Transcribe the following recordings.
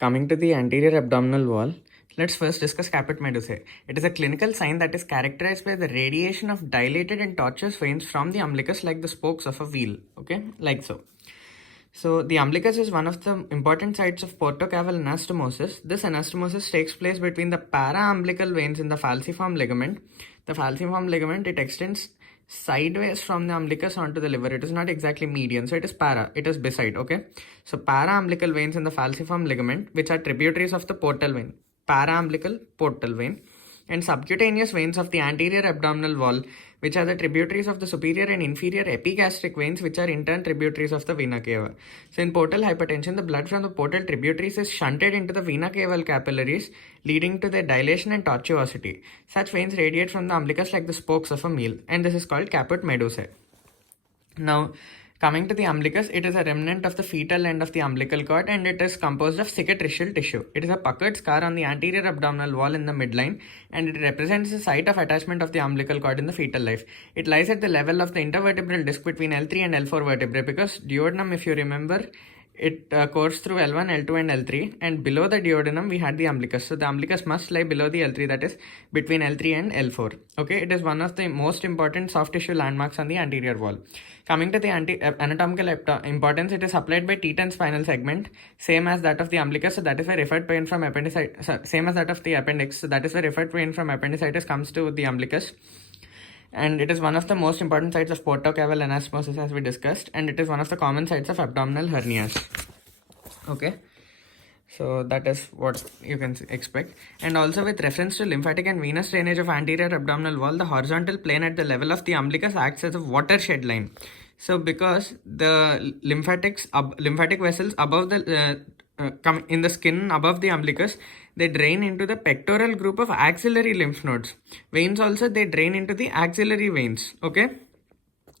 Coming to the anterior abdominal wall, let's first discuss Caput Medusae. It is a clinical sign that is characterized by the radiation of dilated and tortuous veins from the umbilicus like the spokes of a wheel, okay, like so. So the umbilicus is one of the important sites of portocaval anastomosis. This anastomosis takes place between the para-umbilical veins in the falciform ligament. The falciform ligament, it extends sideways from the umbilicus onto the liver. It is not exactly median, so it is para, it is beside, okay. So para-umbilical veins in the falciform ligament, which are tributaries of the portal vein, para-umbilical portal vein, and subcutaneous veins of the anterior abdominal wall, which are the tributaries of the superior and inferior epigastric veins, which are in turn tributaries of the vena cava. So in portal hypertension, the blood from the portal tributaries is shunted into the vena caval capillaries, leading to their dilation and tortuosity. Such veins radiate from the umbilicus like the spokes of a wheel, and this is called Caput Medusae. Now, coming to the umbilicus, it is a remnant of the fetal end of the umbilical cord, and it is composed of cicatricial tissue. It is a puckered scar on the anterior abdominal wall in the midline, and it represents the site of attachment of the umbilical cord in the fetal life. It lies at the level of the intervertebral disc between L3 and L4 vertebrae, because duodenum, if you remember, it coursed through L1, L2 and L3, and below the duodenum we had the umbilicus. So the umbilicus must lie below the L3, that is between L3 and L4. Okay, it is one of the most important soft tissue landmarks on the anterior wall. Coming to the anatomical importance, it is supplied by T10 spinal segment, same as that of the umbilicus, so that is where referred pain from appendicitis, same as that of the appendix, so that is where referred pain from appendicitis comes to the umbilicus. And it is one of the most important sites of portocaval anastomosis, as we discussed, and it is one of the common sites of abdominal hernias. Okay, so that is what you can expect. And also, with reference to lymphatic and venous drainage of anterior abdominal wall, the horizontal plane at the level of the umbilicus acts as a watershed line. So because the lymphatic vessels above the come in the skin above the umbilicus, they drain into the pectoral group of axillary lymph nodes. Veins also, they drain into the axillary veins, okay.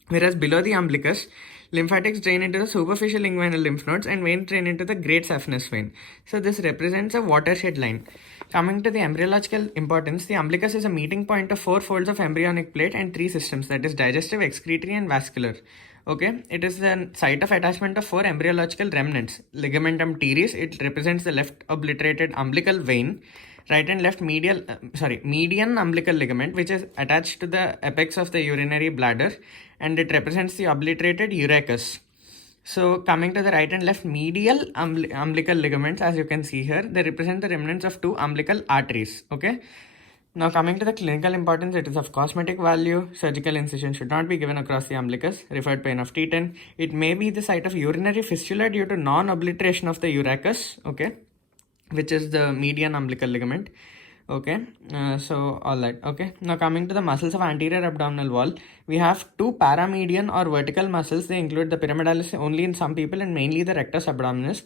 Whereas below the umbilicus, lymphatics drain into the superficial inguinal lymph nodes, and veins drain into the great saphenous vein. So this represents a watershed line. Coming to the embryological importance, the umbilicus is a meeting point of 4 folds of embryonic plate and 3 systems, that is digestive, excretory and vascular. Okay, it is the site of attachment of 4 embryological remnants. Ligamentum teres, it represents the left obliterated umbilical vein. Right and left median umbilical ligament, which is attached to the apex of the urinary bladder, and it represents the obliterated urachus. So coming to the right and left medial umbilical ligaments, as you can see here, they represent the remnants of 2 umbilical arteries. Okay. Now coming to the clinical importance, it is of cosmetic value. Surgical incision should not be given across the umbilicus. Referred pain of T10. It may be the site of urinary fistula due to non-obliteration of the urachus, okay, which is the median umbilical ligament. Okay, so all that. Okay, now coming to the muscles of anterior abdominal wall, we have 2 paramedian or vertical muscles. They include the pyramidalis only in some people and mainly the rectus abdominis.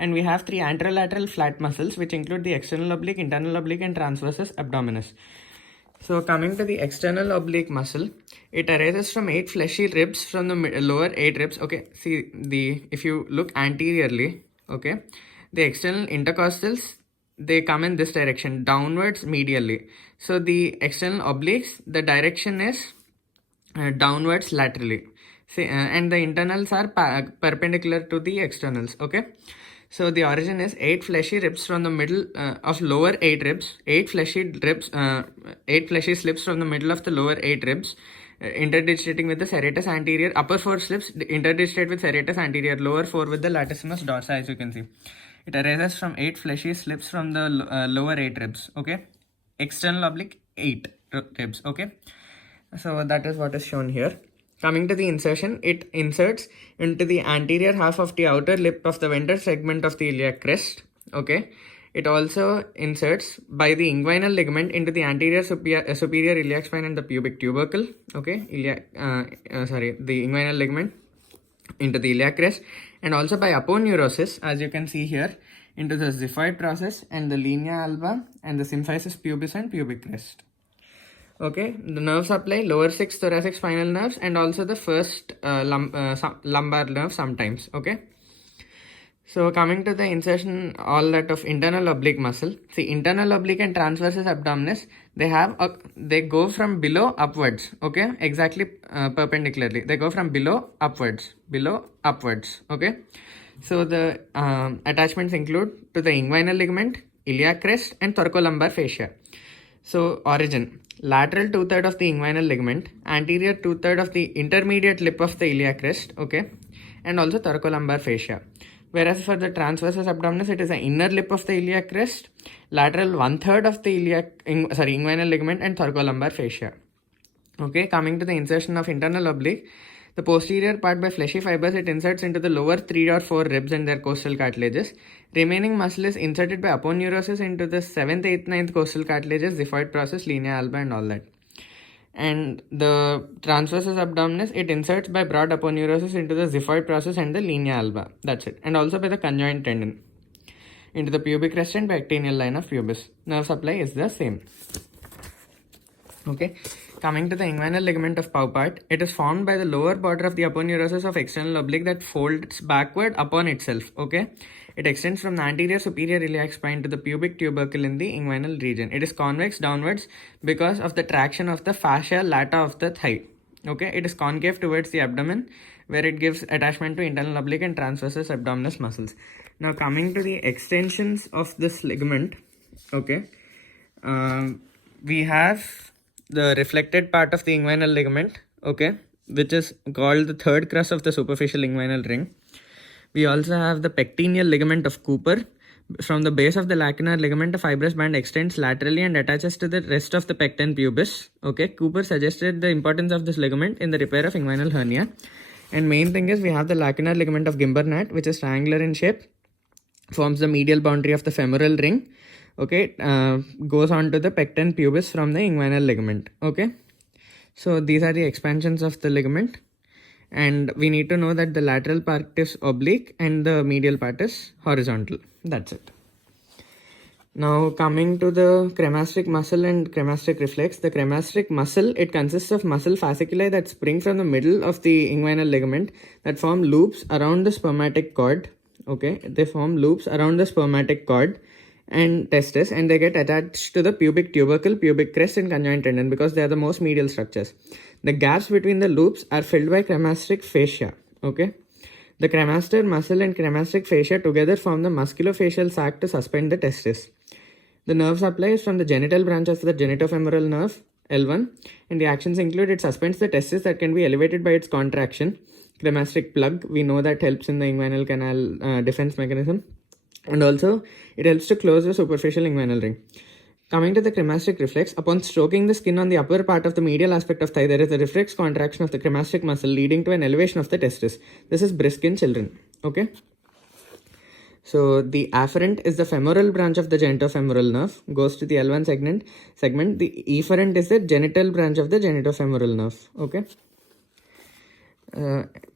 And we have 3 anterolateral flat muscles, which include the external oblique, internal oblique and transversus abdominis. So coming to the external oblique muscle, it arises from 8 fleshy ribs from the lower 8 ribs. Okay, see if you look anteriorly, okay, the external intercostals, they come in this direction, downwards medially. So the external obliques, the direction is downwards laterally. See, and the internals are perpendicular to the externals. Okay. So the origin is 8 fleshy ribs from the middle of lower 8 ribs, 8 fleshy slips from the middle of the lower 8 ribs, interdigitating with the serratus anterior, upper 4 slips interdigitate with serratus anterior, lower 4 with the latissimus dorsi, as you can see. It arises from 8 fleshy slips from the lower 8 ribs, okay. External oblique 8 ribs, okay. So that is what is shown here. Coming to the insertion, it inserts into the anterior half of the outer lip of the ventral segment of the iliac crest. Okay. It also inserts by the inguinal ligament into the anterior superior iliac spine and the pubic tubercle. Okay. The inguinal ligament into the iliac crest, and also by aponeurosis, as you can see here, into the xiphoid process and the linea alba and the symphysis pubis and pubic crest. Okay, the nerve supply, lower 6 thoracic spinal nerves, and also the first lumbar nerve sometimes. Okay, so coming to the insertion, all that of internal oblique muscle. See, internal oblique and transversus abdominis, they go from below upwards. Okay, exactly perpendicularly. They go from below upwards. Okay. So the attachments include to the inguinal ligament, iliac crest, and thoracolumbar fascia. So origin: lateral 2/3 of the inguinal ligament, anterior 2/3 of the intermediate lip of the iliac crest, okay, and also thoracolumbar fascia. Whereas for the transversus abdominis, it is the inner lip of the iliac crest, lateral 1/3 of the inguinal ligament, and thoracolumbar fascia. Okay, coming to the insertion of internal oblique, the posterior part by fleshy fibers, it inserts into the lower 3 or 4 ribs and their costal cartilages. Remaining muscle is inserted by aponeurosis into the 7th, 8th, 9th costal cartilages, xiphoid process, linea alba, and all that. And the transversus abdominis, it inserts by broad aponeurosis into the xiphoid process and the linea alba. That's it. And also by the conjoint tendon into the pubic crest and pectineal line of pubis. Nerve supply is the same. Okay, coming to the inguinal ligament of Pau part, it is formed by the lower border of the aponeurosis of external oblique that folds backward upon itself. Okay, it extends from the anterior superior iliac spine to the pubic tubercle in the inguinal region. It is convex downwards because of the traction of the fascia lata of the thigh. Okay, it is concave towards the abdomen where it gives attachment to internal oblique and transversus abdominis muscles. Now coming to the extensions of this ligament, okay, we have the reflected part of the inguinal ligament, okay, which is called the third crus of the superficial inguinal ring. We also have the pectineal ligament of Cooper. From the base of the lacunar ligament, a fibrous band extends laterally and attaches to the rest of the pecten pubis. Okay, Cooper suggested the importance of this ligament in the repair of inguinal hernia. And main thing is we have the lacunar ligament of Gimbernat, which is triangular in shape, forms the medial boundary of the femoral ring. Okay, goes on to the pecten pubis from the inguinal ligament. Okay, so these are the expansions of the ligament, and we need to know that the lateral part is oblique and the medial part is horizontal. That's it. Now coming to the cremasteric muscle and cremasteric reflex. The cremasteric muscle, it consists of muscle fasciculi that spring from the middle of the inguinal ligament that form loops around the spermatic cord. Okay, they form loops around the spermatic cord and testis, and they get attached to the pubic tubercle, pubic crest, and conjoint tendon because they are the most medial structures. The gaps between the loops are filled by cremasteric fascia. Okay, the cremaster muscle and cremasteric fascia together form the musculofacial sac to suspend the testis. The nerve supply is from the genital branch of the genitofemoral nerve L1, and the actions include it suspends the testis that can be elevated by its contraction. Cremasteric plug, we know that helps in the inguinal canal defense mechanism. And also, it helps to close the superficial inguinal ring. Coming to the cremasteric reflex, upon stroking the skin on the upper part of the medial aspect of thigh, there is a reflex contraction of the cremasteric muscle leading to an elevation of the testis. This is brisk in children. Okay. So the afferent is the femoral branch of the genitofemoral nerve, goes to the L1 segment. The efferent is the genital branch of the genitofemoral nerve. Okay.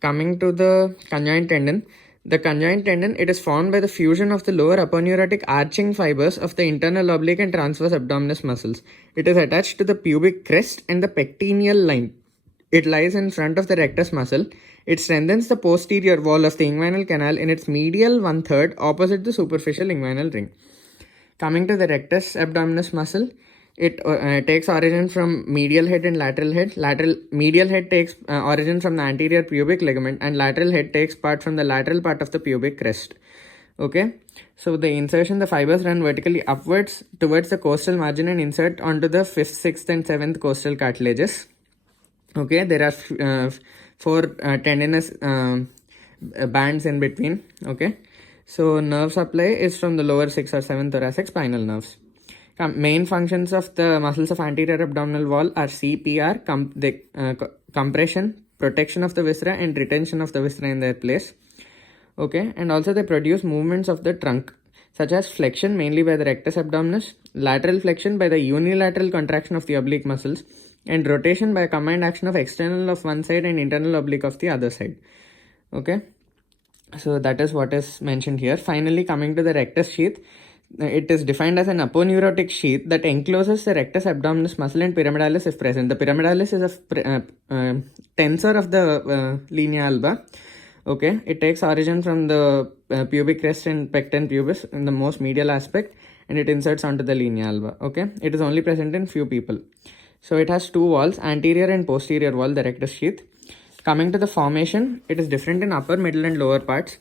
Coming to the conjoint tendon. The conjoint tendon, it is formed by the fusion of the lower aponeurotic arching fibers of the internal oblique and transverse abdominis muscles. It is attached to the pubic crest and the pectineal line. It lies in front of the rectus muscle. It strengthens the posterior wall of the inguinal canal in its medial 1/3 opposite the superficial inguinal ring. Coming to the rectus abdominis muscle, it takes origin from medial head and lateral head. Medial head takes origin from the anterior pubic ligament, and lateral head takes part from the lateral part of the pubic crest. Okay, so the insertion, the fibers run vertically upwards towards the costal margin and insert onto the 5th, 6th, and 7th costal cartilages. Okay, there are 4 tendinous bands in between. Okay, so nerve supply is from the lower 6 or 7 thoracic spinal nerves. Main functions of the muscles of anterior abdominal wall are CPR, compression, protection of the viscera, and retention of the viscera in their place. Okay, and also they produce movements of the trunk, such as flexion mainly by the rectus abdominis, lateral flexion by the unilateral contraction of the oblique muscles, and rotation by a combined action of external of one side and internal oblique of the other side. Okay, so that is what is mentioned here. Finally, coming to the rectus sheath. It is defined as an aponeurotic sheath that encloses the rectus abdominis muscle and pyramidalis if present. The pyramidalis is a tensor of the linea alba. Okay, it takes origin from the pubic crest and pecten pubis in the most medial aspect, and it inserts onto the linea alba. Okay, it is only present in few people. So it has 2 walls, anterior and posterior wall, the rectus sheath. Coming to the formation, it is different in upper, middle, and lower parts.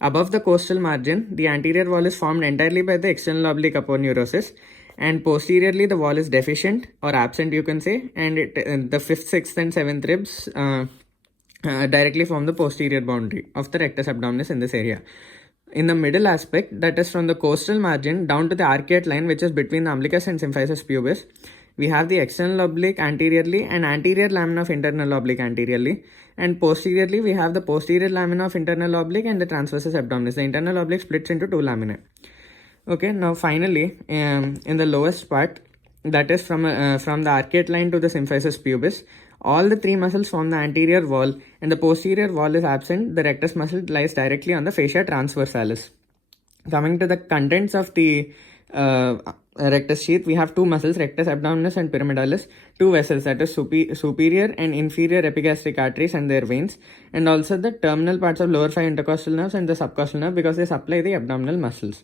Above the costal margin, the anterior wall is formed entirely by the external oblique aponeurosis, and posteriorly the wall is deficient or absent, you can say, and the 5th, 6th and 7th ribs directly form the posterior boundary of the rectus abdominis in this area. In the middle aspect, that is from the costal margin down to the arcuate line, which is between the umbilicus and symphysis pubis, we have the external oblique anteriorly and anterior lamina of internal oblique anteriorly, and posteriorly we have the posterior lamina of internal oblique and the transversus abdominis. The internal oblique splits into 2 laminae. Okay, now finally, in the lowest part, that is from the arcuate line to the symphysis pubis, all the 3 muscles form the anterior wall and the posterior wall is absent. The rectus muscle lies directly on the fascia transversalis. Coming to the contents of the rectus sheath, we have 2 muscles, rectus abdominis and pyramidalis, 2 vessels, that is superior and inferior epigastric arteries and their veins, and also the terminal parts of lower 5 intercostal nerves and the subcostal nerve, because they supply the abdominal muscles.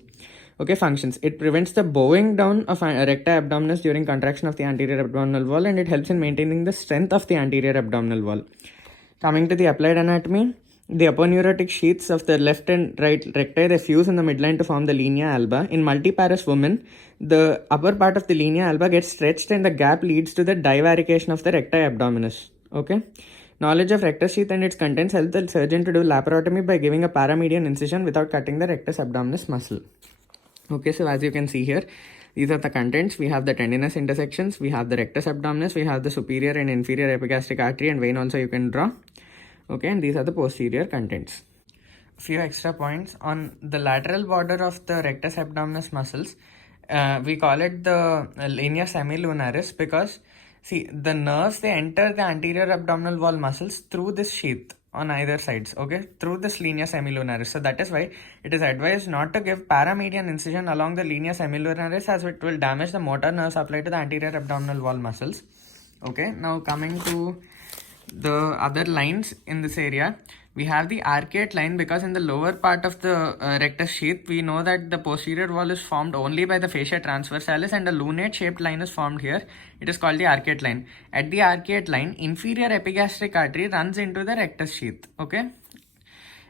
Okay, functions. It prevents the bowing down of recti abdominis during contraction of the anterior abdominal wall, and it helps in maintaining the strength of the anterior abdominal wall. Coming to the applied anatomy, the aponeurotic sheaths of the left and right recti, they fuse in the midline to form the linea alba. In multiparous women, the upper part of the linea alba gets stretched and the gap leads to the divarication of the recti abdominis. Okay. Knowledge of rectus sheath and its contents help the surgeon to do laparotomy by giving a paramedian incision without cutting the rectus abdominis muscle. Okay, so as you can see here, these are the contents. We have the tendinous intersections, we have the rectus abdominis, we have the superior and inferior epigastric artery and vein also you can draw. Okay, and these are the posterior contents. Few extra points on the lateral border of the rectus abdominis muscles. We call it the linea semilunaris because see, the nerves, they enter the anterior abdominal wall muscles through this sheath on either sides, okay, through this linea semilunaris. So that is why it is advised not to give paramedian incision along the linea semilunaris, as it will damage the motor nerve supply to the anterior abdominal wall muscles. Okay, now coming to the other lines in this area, we have the arcuate line, because in the lower part of the rectus sheath, we know that the posterior wall is formed only by the fascia transversalis and a lunate shaped line is formed here. It is called the arcuate line. At the arcuate line, inferior epigastric artery runs into the rectus sheath. Okay.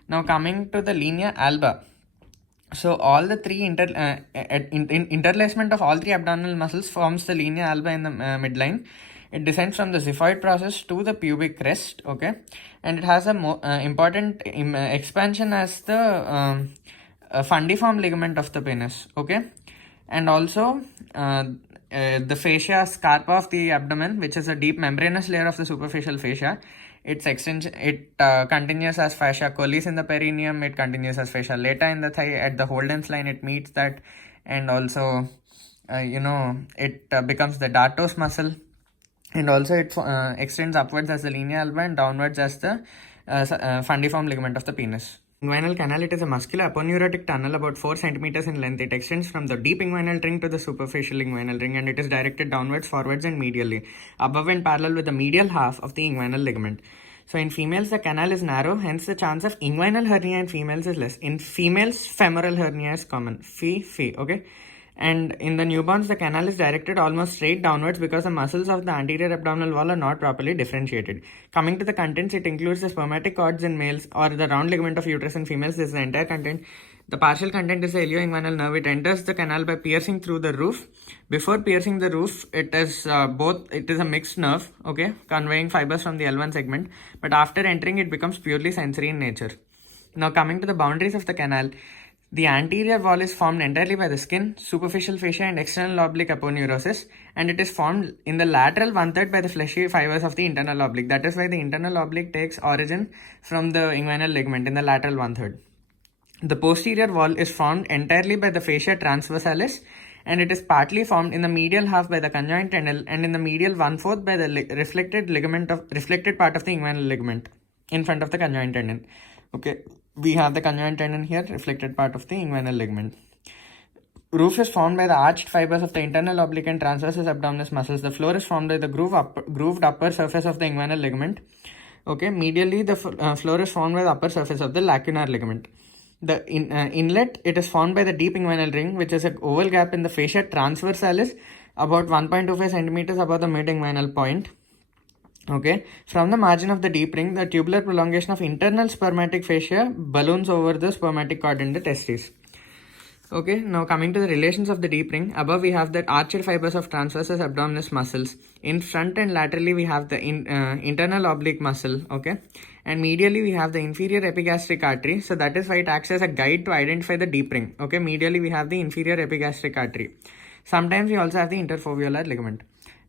Now coming to the linea alba. So all the 3 interlacement of all 3 abdominal muscles forms the linea alba in the midline. It descends from the xiphoid process to the pubic crest, okay, and it has a important expansion as the fundiform ligament of the penis, okay, and also the fascia scarpa of the abdomen, which is a deep membranous layer of the superficial fascia. Its extension, it continues as fascia collis in the perineum. It continues as fascia lata in the thigh. At the Holden's line, it meets that, and also, it becomes the dartos muscle. And also it extends upwards as the linea alba and downwards as the fundiform ligament of the penis. Inguinal canal, it is a muscular aponeurotic tunnel about 4 centimeters in length. It extends from the deep inguinal ring to the superficial inguinal ring, and it is directed downwards, forwards and medially, above and parallel with the medial half of the inguinal ligament. So in females, the canal is narrow, hence the chance of inguinal hernia in females is less. In females, femoral hernia is common. Okay. And in the newborns, the canal is directed almost straight downwards because the muscles of the anterior abdominal wall are not properly differentiated. Coming to the contents, it includes the spermatic cords in males or the round ligament of uterus in females. This is the entire content. The partial content is the ilioinguinal nerve. It enters the canal by piercing through the roof. Before piercing the roof, it is it is a mixed nerve, okay, conveying fibers from the L1 segment. But after entering, it becomes purely sensory in nature. Now coming to the boundaries of the canal, the anterior wall is formed entirely by the skin, superficial fascia and external oblique aponeurosis, and it is formed in the lateral 1/3 by the fleshy fibers of the internal oblique. That is why the internal oblique takes origin from the inguinal ligament in the lateral 1/3. The posterior wall is formed entirely by the fascia transversalis, and it is partly formed in the medial half by the conjoint tendon and in the medial 1/4 by the reflected part of the inguinal ligament in front of the conjoint tendon. Okay. We have the conjoint tendon here, reflected part of the inguinal ligament. Roof is formed by the arched fibers of the internal oblique and transversus abdominis muscles. The floor is formed by the grooved upper surface of the inguinal ligament. Okay, medially the floor is formed by the upper surface of the lacunar ligament. The inlet, it is formed by the deep inguinal ring, which is an oval gap in the fascia transversalis about 1.25 centimeters above the mid inguinal point. Okay, from the margin of the deep ring, the tubular prolongation of internal spermatic fascia balloons over the spermatic cord in the testes. Okay, now coming to the relations of the deep ring, above we have the arched fibers of transversus abdominis muscles. In front and laterally we have the internal oblique muscle, okay, and medially we have the inferior epigastric artery. So that is why it acts as a guide to identify the deep ring. Okay, medially we have the inferior epigastric artery. Sometimes we also have the interfoveolar ligament.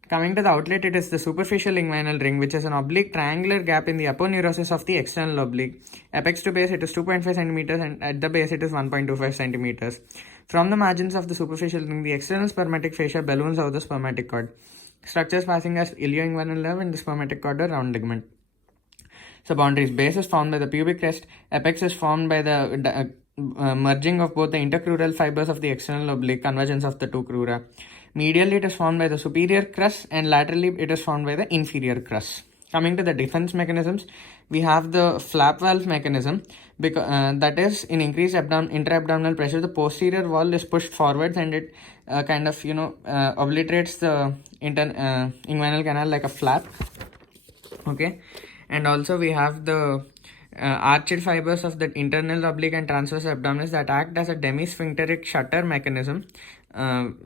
Coming to the outlet, it is the superficial inguinal ring, which is an oblique triangular gap in the aponeurosis of the external oblique. Apex to base, it is 2.5 centimeters, and at the base, it is 1.25 centimeters. From the margins of the superficial ring, the external spermatic fascia balloons out the spermatic cord. Structures passing as ilioinguinal nerve and the spermatic cord or round ligament. So boundaries: base is formed by the pubic crest. Apex is formed by the merging of both the intercrural fibers of the external oblique, convergence of the two crura. Medially, it is formed by the superior crus, and laterally, it is formed by the inferior crus. Coming to the defense mechanisms, we have the flap valve mechanism, because that is, in increased intra-abdominal pressure, the posterior wall is pushed forwards, and it kind of obliterates the inguinal canal like a flap. Okay, and also we have the arched fibers of the internal oblique and transverse abdominis that act as a demi-sphincteric shutter mechanism.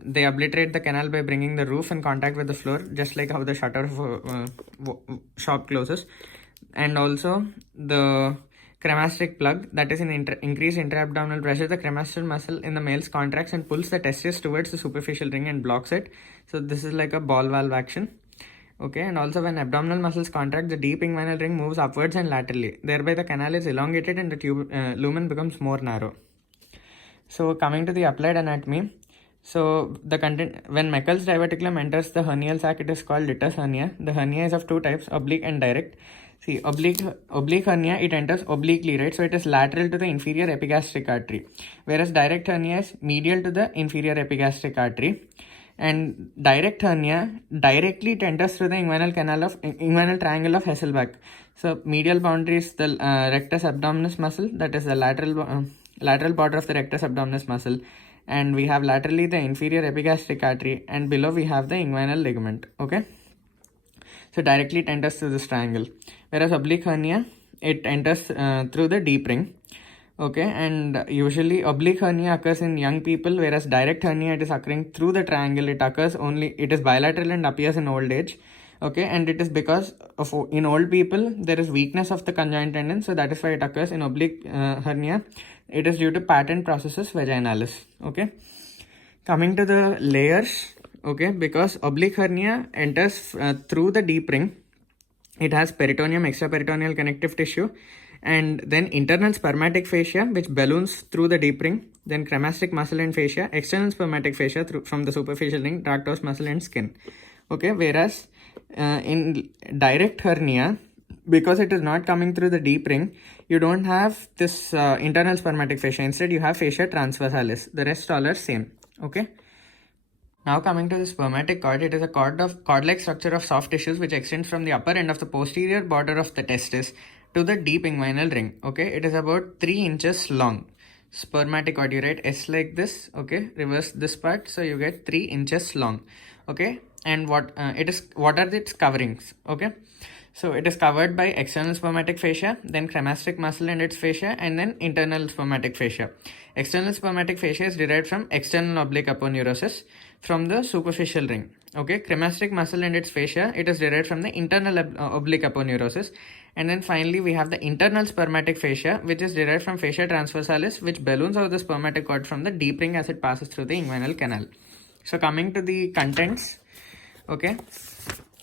They obliterate the canal by bringing the roof in contact with the floor, just like how the shutter of a shop closes. And also the cremasteric plug, that is in increased intra-abdominal pressure, the cremaster muscle in the males contracts and pulls the testis towards the superficial ring and blocks it. So this is like a ball valve action. Okay, and also when abdominal muscles contract, the deep inguinal ring moves upwards and laterally. Thereby the canal is elongated and the lumen becomes more narrow. So coming to the applied anatomy, so the content, when Meckel's diverticulum enters the hernial sac, it is called litus hernia. The hernia is of two types, oblique and direct. See, oblique hernia, it enters obliquely, right? So it is lateral to the inferior epigastric artery, whereas direct hernia is medial to the inferior epigastric artery. And direct hernia directly enters through the inguinal triangle of Hasselbalch. So medial boundary is the rectus abdominis muscle, that is the lateral border of the rectus abdominis muscle, and we have laterally the inferior epigastric artery, and below we have the inguinal ligament. Okay, so directly it enters through this triangle, whereas oblique hernia, it enters through the deep ring. Okay, and usually oblique hernia occurs in young people, whereas direct hernia, it is occurring through the triangle. It is bilateral and appears in old age. Okay, and it is because of in old people there is weakness of the conjoint tendon, so that is why it occurs. In oblique hernia, it is due to patent processus vaginalis. Okay, coming to the layers. Okay, because oblique hernia enters through the deep ring, it has peritoneum, extraperitoneal connective tissue, and then internal spermatic fascia, which balloons through the deep ring, then cremasteric muscle and fascia, external spermatic fascia from the superficial ring, tractus muscle and skin. Okay, whereas in direct hernia, because it is not coming through the deep ring, you don't have this internal spermatic fascia. Instead, you have fascia transversalis. The rest all are same. Okay. Now coming to the spermatic cord, it is a cord-like structure of soft tissues which extends from the upper end of the posterior border of the testis to the deep inguinal ring. Okay, it is about 3 inches long. Spermatic cord, you write S like this. Okay, reverse this part, so you get 3 inches long. Okay, and what are its coverings? Okay, so it is covered by external spermatic fascia, then cremasteric muscle and its fascia, and then internal spermatic fascia. External spermatic fascia is derived from external oblique aponeurosis from the superficial ring. Okay, cremasteric muscle and its fascia, it is derived from the internal oblique aponeurosis. And then finally we have the internal spermatic fascia, which is derived from fascia transversalis, which balloons out the spermatic cord from the deep ring as it passes through the inguinal canal. So coming to the contents, okay,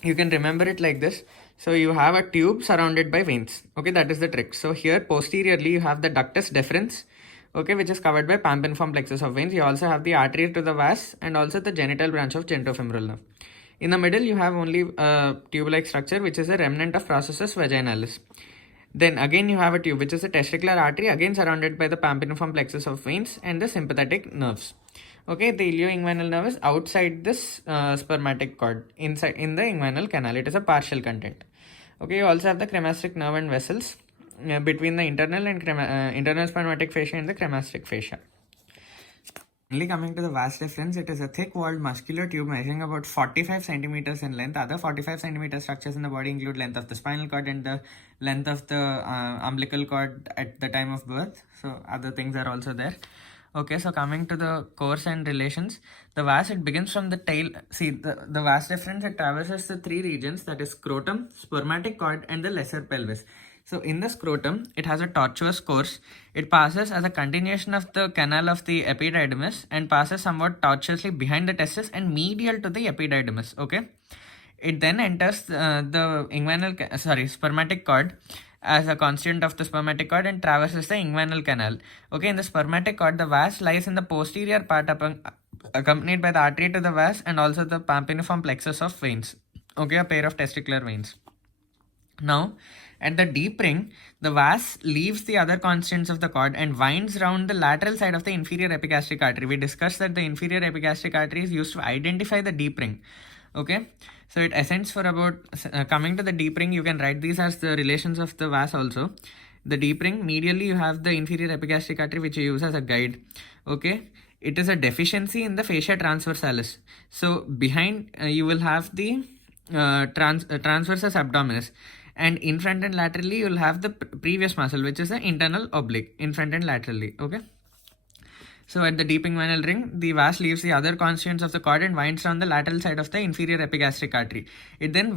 you can remember it like this. So you have a tube surrounded by veins. Okay, that is the trick. So here posteriorly you have the ductus deferens, okay, which is covered by pampiniform plexus of veins. You also have the artery to the vas and also the genital branch of genitofemoral nerve. In the middle, you have only a tube-like structure, which is a remnant of processus vaginalis. Then again, you have a tube, which is a testicular artery, again surrounded by the pampiniform plexus of veins and the sympathetic nerves. Okay, the ilioinguinal nerve is outside this spermatic cord, inside in the inguinal canal. It is a partial content. Okay, you also have the cremasteric nerve and vessels between the internal and internal spermatic fascia and the cremasteric fascia. Finally, coming to the vas deferens, it is a thick-walled muscular tube measuring about 45 centimeters in length. Other 45 centimeter structures in the body include length of the spinal cord and the length of the umbilical cord at the time of birth. So other things are also there. Okay, so coming to the course and relations, the vas, it begins from the tail. See, the vas deferens, it traverses the three regions, that is scrotum, spermatic cord, and the lesser pelvis. So in the scrotum, it has a tortuous course. It passes as a continuation of the canal of the epididymis and passes somewhat tortuously behind the testis and medial to the epididymis. Okay. It then enters the spermatic cord as a constituent of the spermatic cord and traverses the inguinal canal. Okay, in the spermatic cord, the vas lies in the posterior part accompanied by the artery to the vas and also the pampiniform plexus of veins. Okay, a pair of testicular veins. Now, at the deep ring, the vas leaves the other constituents of the cord and winds round the lateral side of the inferior epigastric artery. We discussed that the inferior epigastric artery is used to identify the deep ring. Okay, so it ascends for about, coming to the deep ring, you can write these as the relations of the vas also. The deep ring, medially you have the inferior epigastric artery, which you use as a guide. Okay, it is a deficiency in the fascia transversalis. So behind you will have the transversus abdominis. And in front and laterally, you'll have the previous muscle, which is the internal oblique, in front and laterally. Okay. So at the deep inguinal ring, the vas leaves the other constituents of the cord and winds down the lateral side of the inferior epigastric artery. It then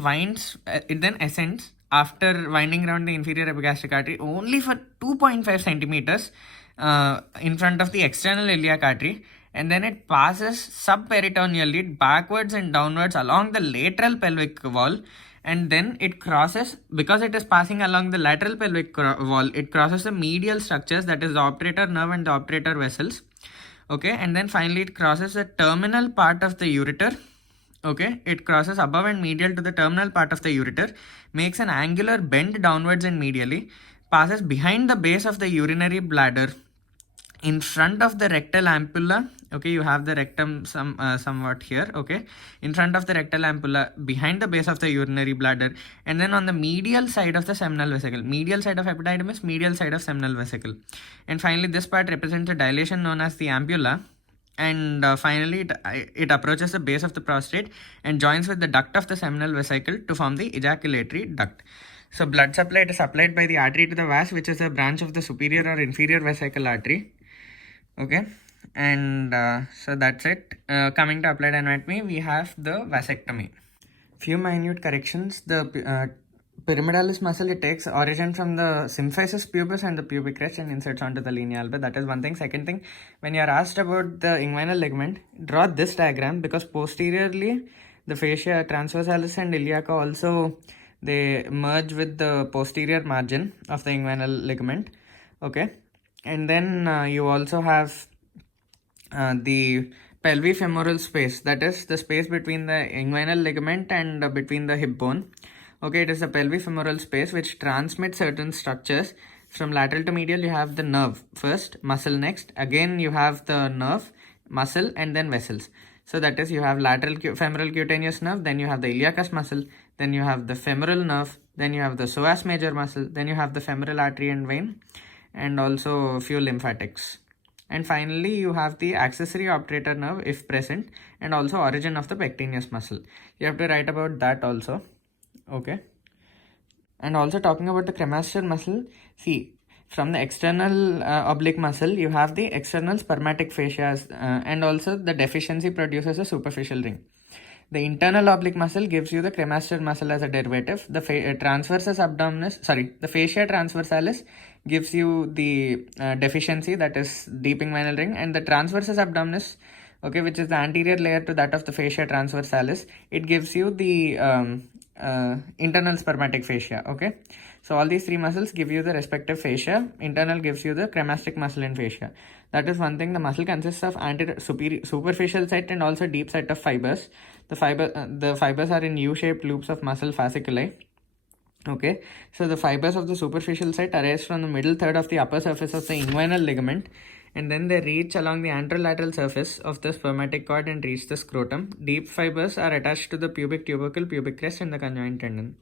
ascends after winding around the inferior epigastric artery only for 2.5 centimeters in front of the external iliac artery. And then it passes subperitoneally backwards and downwards along the lateral pelvic wall. And then it crosses, because it is passing along the lateral pelvic wall, it crosses the medial structures, that is the obturator nerve and the obturator vessels. Okay, and then finally it crosses the terminal part of the ureter. Okay, it crosses above and medial to the terminal part of the ureter, makes an angular bend downwards and medially, passes behind the base of the urinary bladder, in front of the rectal ampulla. Okay, you have the rectum somewhat here. Okay, in front of the rectal ampulla, behind the base of the urinary bladder, and then on the medial side of the seminal vesicle, medial side of epididymis, medial side of seminal vesicle. And finally, this part represents a dilation known as the ampulla. And finally, it approaches the base of the prostate and joins with the duct of the seminal vesicle to form the ejaculatory duct. So blood supply is supplied by the artery to the vas, which is a branch of the superior or inferior vesical artery. Okay, and so that's it. Coming to applied anatomy, we have the vasectomy. Few minute corrections. The pyramidalis muscle, it takes origin from the symphysis pubis and the pubic crest and inserts onto the linea alba. That is one thing. Second thing, when you are asked about the inguinal ligament, draw this diagram, because posteriorly the fascia transversalis and iliaca also, they merge with the posterior margin of the inguinal ligament. Okay, and then you also have the pelvifemoral space, that is the space between the inguinal ligament and between the hip bone. Okay, it is the pelvifemoral space which transmits certain structures. From lateral to medial, you have the nerve first, muscle next, again you have the nerve, muscle, and then vessels. So that is, you have lateral femoral cutaneous nerve, then you have the iliacus muscle, then you have the femoral nerve, then you have the psoas major muscle, then you have the femoral artery and vein, and also a few lymphatics. And finally, you have the accessory obturator nerve if present, and also origin of the pectineus muscle. You have to write about that also. Okay. And also talking about the cremaster muscle, see, from the external oblique muscle, you have the external spermatic fascia, and also the deficiency produces a superficial ring. The internal oblique muscle gives you the cremaster muscle as a derivative. The transversus abdominis, the fascia transversalis gives you the deficiency, that is deep inguinal ring, and the transversus abdominis, okay, which is the anterior layer to that of the fascia transversalis, it gives you the internal spermatic fascia. Okay, so all these three muscles give you the respective fascia. Internal gives you the cremastic muscle and fascia. That is one thing. The muscle consists of superficial set and also deep set of fibers. The fibers are in U-shaped loops of muscle fasciculi. Okay, so the fibers of the superficial set arise from the middle third of the upper surface of the inguinal ligament, and then they reach along the anterolateral surface of the spermatic cord and reach the scrotum. Deep fibers are attached to the pubic tubercle, pubic crest, and the conjoint tendon.